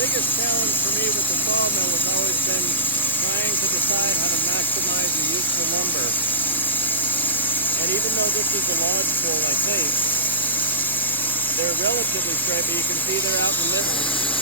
biggest challenge for me with the sawmill has always been trying to decide how to maximize the useful lumber. And even though this is a lodgepole, I think, they're relatively straight, but you can see they're out in the middle.